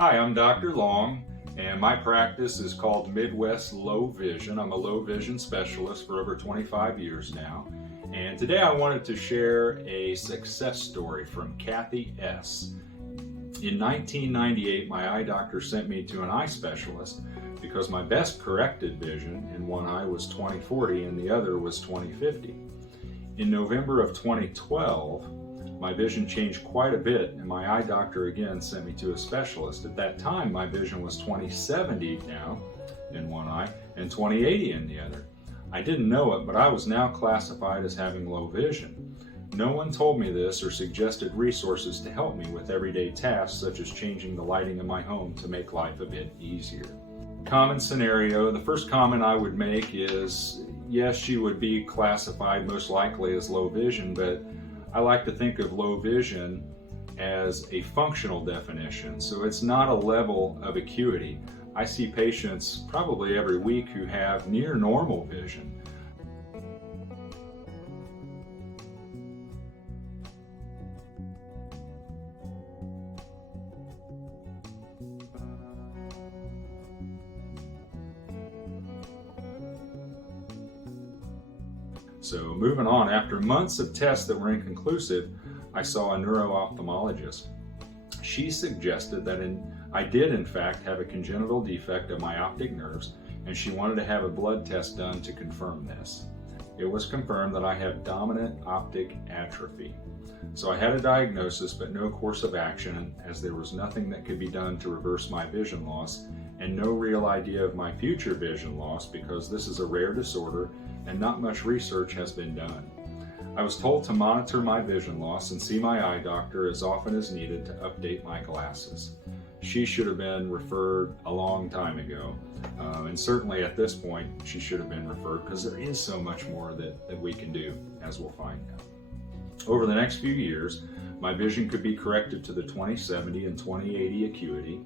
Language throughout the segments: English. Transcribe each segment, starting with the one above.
Hi, I'm Dr. Long, and my practice is called Midwest Low Vision. I'm a low vision specialist for over 25 years now. And today I wanted to share a success story from Kathy S. In 1998, my eye doctor sent me to an eye specialist because my best corrected vision in one eye was 20/40 and the other was 20/50. In November of 2012, my vision changed quite a bit, and my eye doctor again sent me to a specialist. At that time, my vision was 20/70 now in one eye and 20/80 in the other. I didn't know it, but I was now classified as having low vision. No one told me this or suggested resources to help me with everyday tasks such as changing the lighting in my home to make life a bit easier. Common scenario, the first comment I would make is, yes, she would be classified most likely as low vision, but I like to think of low vision as a functional definition. So it's not a level of acuity. I see patients probably every week who have near normal vision. So moving on, after months of tests that were inconclusive, I saw a neuro-ophthalmologist. She suggested that I did in fact have a congenital defect of my optic nerves, and she wanted to have a blood test done to confirm this. It was confirmed that I have dominant optic atrophy. So I had a diagnosis but no course of action, as there was nothing that could be done to reverse my vision loss, and no real idea of my future vision loss because this is a rare disorder and not much research has been done. I was told to monitor my vision loss and see my eye doctor as often as needed to update my glasses. She should have been referred a long time ago, and certainly at this point she should have been referred because there is so much more that we can do, as we'll find out. Over the next few years, my vision could be corrected to the 20/70 and 20/80 acuity,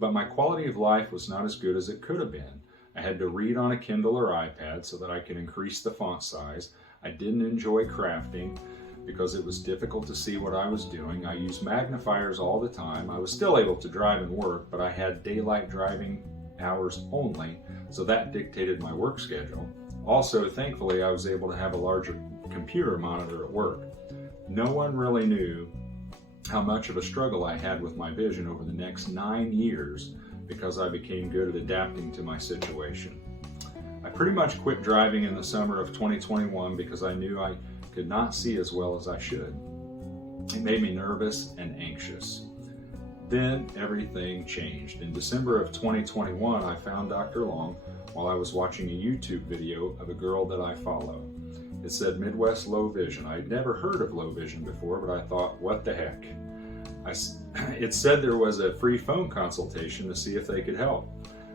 but my quality of life was not as good as it could have been. I had to read on a Kindle or iPad so that I could increase the font size. I didn't enjoy crafting because it was difficult to see what I was doing. I used magnifiers all the time. I was still able to drive and work, but I had daylight driving hours only, so that dictated my work schedule. Also, thankfully, I was able to have a larger computer monitor at work. No one really knew how much of a struggle I had with my vision over the next 9 years because I became good at adapting to my situation. I pretty much quit driving in the summer of 2021 because I knew I could not see as well as I should. It made me nervous and anxious. Then everything changed. In December of 2021, I found Dr. Long while I was watching a YouTube video of a girl that I follow. It said Midwest Low Vision. I had never heard of low vision before, but I thought, what the heck? It said there was a free phone consultation to see if they could help.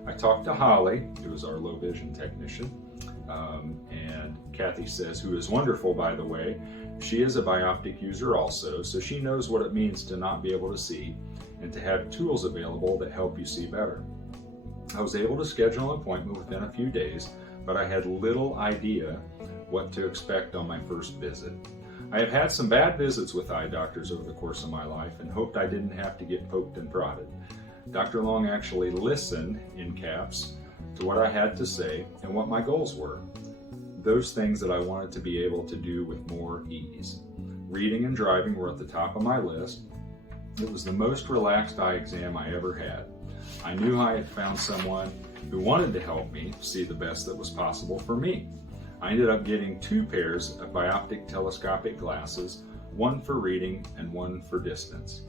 I talked to Holly, who is our low vision technician, and Kathy says, who is wonderful, by the way. She is a Bioptic user also, so she knows what it means to not be able to see and to have tools available that help you see better. I was able to schedule an appointment within a few days, but I had little idea what to expect on my first visit. I have had some bad visits with eye doctors over the course of my life and hoped I didn't have to get poked and prodded. Dr. Long actually listened, in caps, to what I had to say and what my goals were. Those things that I wanted to be able to do with more ease. Reading and driving were at the top of my list. It was the most relaxed eye exam I ever had. I knew I had found someone who wanted to help me see the best that was possible for me. I ended up getting 2 pairs of Bioptic telescopic glasses, one for reading and one for distance.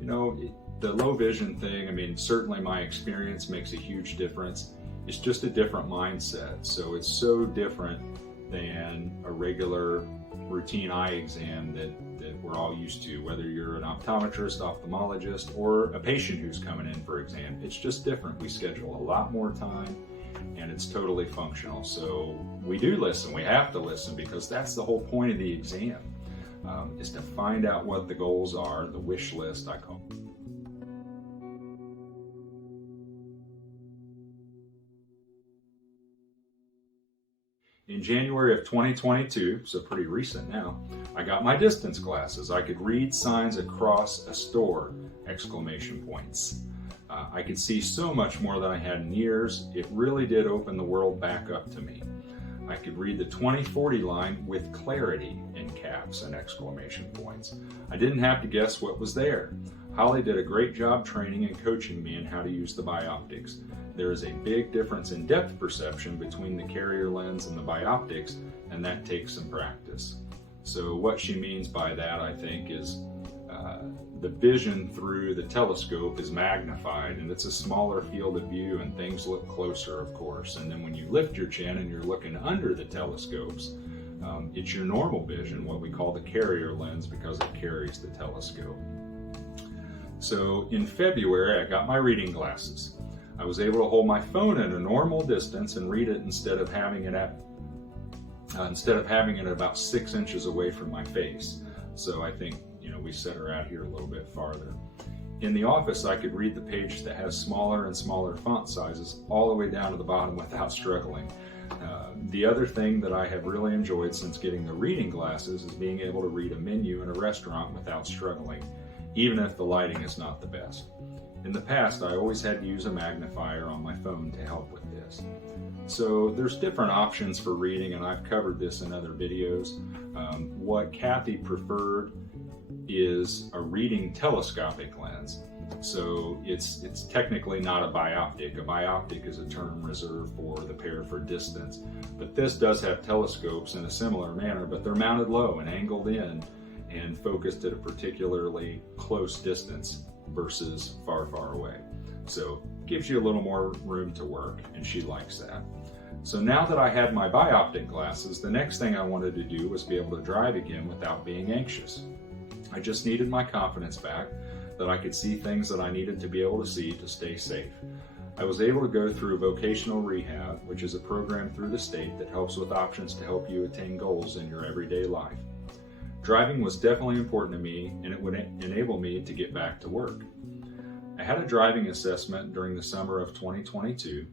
You know, the low vision thing, I mean, certainly my experience makes a huge difference. It's just a different mindset. So it's so different than a regular routine eye exam that we're all used to, whether you're an optometrist, ophthalmologist, or a patient who's coming in for exam. It's just different. We schedule a lot more time and it's totally functional. So we do listen, we have to listen, because that's the whole point of the exam, is to find out what the goals are, the wish list, I call it. In January of 2022, so pretty recent now, I got my distance glasses. I could read signs across a store, exclamation points. I could see so much more than I had in years. It really did open the world back up to me. I could read the 20/40 line with clarity in caps and exclamation points. I didn't have to guess what was there. Holly did a great job training and coaching me in how to use the Bioptics. There is a big difference in depth perception between the carrier lens and the Bioptics, and that takes some practice. So what she means by that, I think, is the vision through the telescope is magnified, and it's a smaller field of view, and things look closer, of course. And then when you lift your chin and you're looking under the telescopes, it's your normal vision, what we call the carrier lens, because it carries the telescope. So in February, I got my reading glasses. I was able to hold my phone at a normal distance and read it instead of having it about 6 inches away from my face. So I think, we set her out here a little bit farther. In the office, I could read the page that has smaller and smaller font sizes all the way down to the bottom without struggling. The other thing that I have really enjoyed since getting the reading glasses is being able to read a menu in a restaurant without struggling, even if the lighting is not the best. In the past, I always had to use a magnifier on my phone to help with this. So there's different options for reading, and I've covered this in other videos. What Kathy preferred is a reading telescopic lens. So it's technically not a bioptic. A bioptic is a term reserved for the pair for distance. But this does have telescopes in a similar manner, but they're mounted low and angled in and focused at a particularly close distance versus far, far away. So it gives you a little more room to work, and she likes that. So now that I had my bioptic glasses, the next thing I wanted to do was be able to drive again without being anxious. I just needed my confidence back, that I could see things that I needed to be able to see to stay safe. I was able to go through vocational rehab, which is a program through the state that helps with options to help you attain goals in your everyday life. Driving was definitely important to me, and it would enable me to get back to work. I had a driving assessment during the summer of 2022.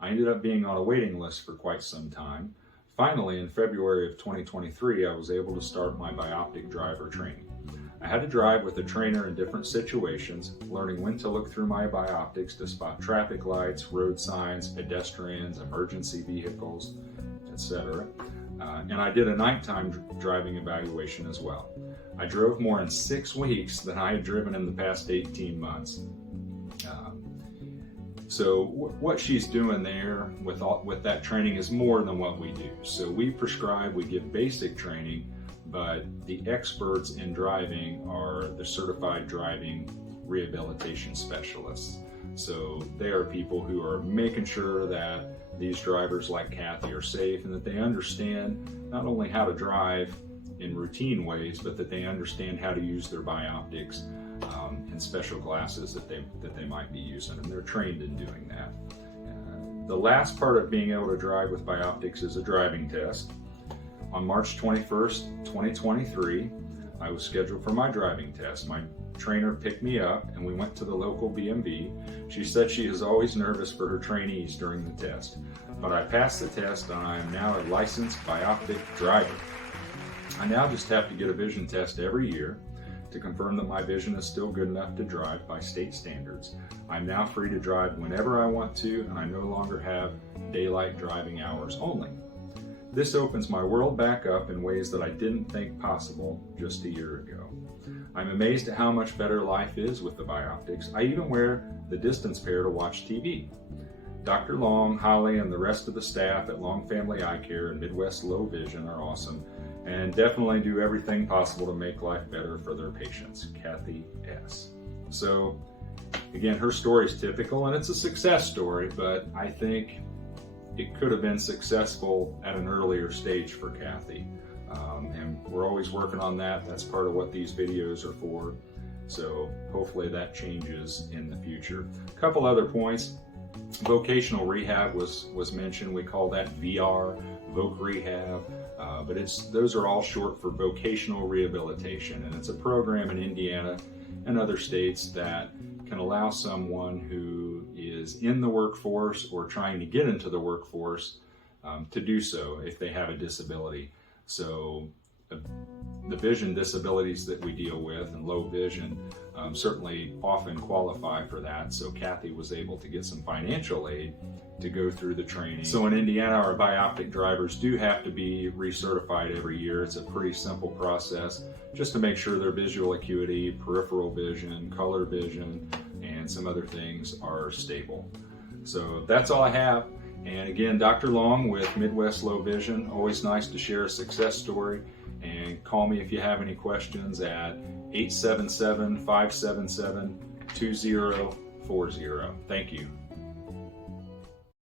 I ended up being on a waiting list for quite some time. Finally, in February of 2023, I was able to start my Bioptic driver training. I had to drive with a trainer in different situations, learning when to look through my Bioptics to spot traffic lights, road signs, pedestrians, emergency vehicles, etc. And I did a nighttime driving evaluation as well. I drove more in 6 weeks than I had driven in the past 18 months. So what she's doing there with that training is more than what we do. So we give basic training, but the experts in driving are the certified driving rehabilitation specialists. So they are people who are making sure that these drivers like Kathy are safe, and that they understand not only how to drive in routine ways, but that they understand how to use their Bioptics and special glasses that they might be using, and they're trained in doing that. The last part of being able to drive with Bioptics is a driving test. On March 21st, 2023, I was scheduled for my driving test. My trainer picked me up and we went to the local BMV. She said she is always nervous for her trainees during the test, but I passed the test and I am now a licensed Bioptic driver. I now just have to get a vision test every year to confirm that my vision is still good enough to drive by state standards. I'm now free to drive whenever I want to, and I no longer have daylight driving hours only. This opens my world back up in ways that I didn't think possible just a year ago. I'm amazed at how much better life is with the Bioptics. I even wear the distance pair to watch TV. Dr. Long, Holly, and the rest of the staff at Long Family Eye Care and Midwest Low Vision are awesome, and definitely do everything possible to make life better for their patients. Kathy S. So again, her story is typical, and it's a success story, but I think it could have been successful at an earlier stage for Kathy. And we're always working on that. That's part of what these videos are for. So hopefully that changes in the future. A couple other points. Vocational rehab was mentioned. We call that VR, Voc Rehab. But those are all short for vocational rehabilitation. And it's a program in Indiana and other states that can allow someone who is in the workforce or trying to get into the workforce to do so if they have a disability. So the vision disabilities that we deal with and low vision certainly often qualify for that. So Kathy was able to get some financial aid to go through the training. So in Indiana, our bioptic drivers do have to be recertified every year. It's a pretty simple process just to make sure their visual acuity, peripheral vision, color vision, and some other things are stable. So that's all I have. And again, Dr. Long with Midwest Low Vision. Always nice to share a success story. And call me if you have any questions at 877-577-2040. Thank you.